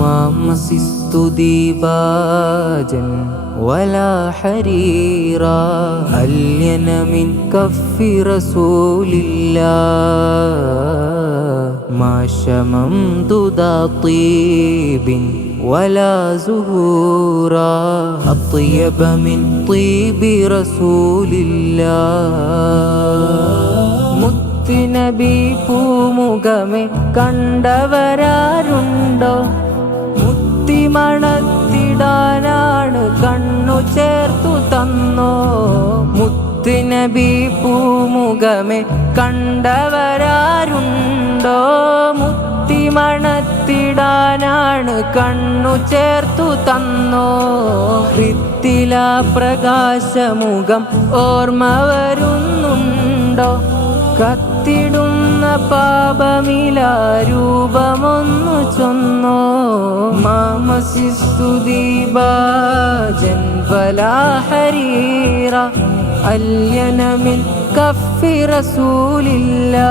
ما مسست ديباجا ولا حريرا ألين من كف رسول الله ما شممت ذا طيب ولا زهورا أطيب من طيب رسول الله മുത്തുനബി പൂമുഖമേ കണ്ടവരാരുണ്ടോ മുത്തിമണത്തിടാനാണ് കണ്ണു ചേർത്തു തന്നോ മുത്തുനബി പൂമുഖമേ കണ്ടവരാരുണ്ടോ മുത്തിമണത്തിടാനാണ് കണ്ണു ചേർത്തു തന്നോ ഭിത്തില പ്രകാശമുഖം ഓർമ്മ വരുന്നുണ്ടോ കത്തിടുന്ന പാപമില രൂപമൊന്നു ചൊന്നോ മാമസിസ്തു ദീപാജൻ വലാ ഹരീറ അല്യന മിൻ കഫി റസൂലില്ലാഹ്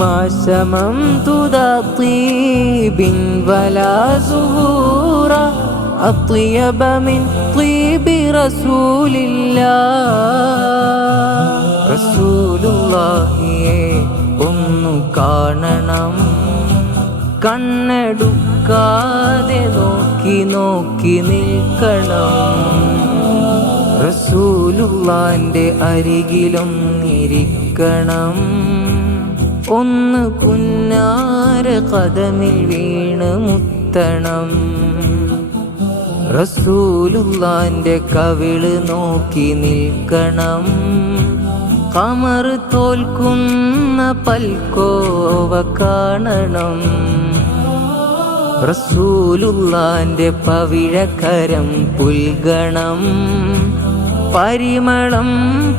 മാ ശമംതു ദാ തീബിൻ വലാ സുഹൂറ അത്യബ മിൻ തീബി റസൂലില്ലാഹ് റസൂലുള്ളാഹിയെ ഒന്നു കാണണം കണ്ണെടുക്കാതെ നോക്കി നോക്കി നിൽക്കണം റസൂലുള്ളാന്റെ അരികിലൊന്നിരിക്കണം ഒന്ന് പുന്നാര കദമിൽ വീണ് മുത്തണം റസൂലുള്ളാന്റെ കവിള് നോക്കി നിൽക്കണം കമർ തോൽക്കുന്ന പൽക്കോവ കാണണം റസൂലുള്ളാന്റെ പവിഴക്കരം പുൽഗണം പരിമളം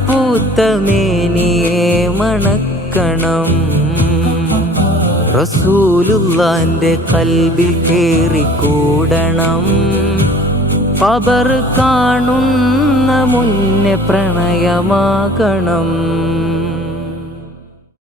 പൂത്ത മേനിയെ മണക്കണം റസൂലുള്ളാന്റെ കൽബിൽ കേറിക്കൂടണം ഖബർ കാണുന്ന മുന്നേ പ്രണയമാകണം.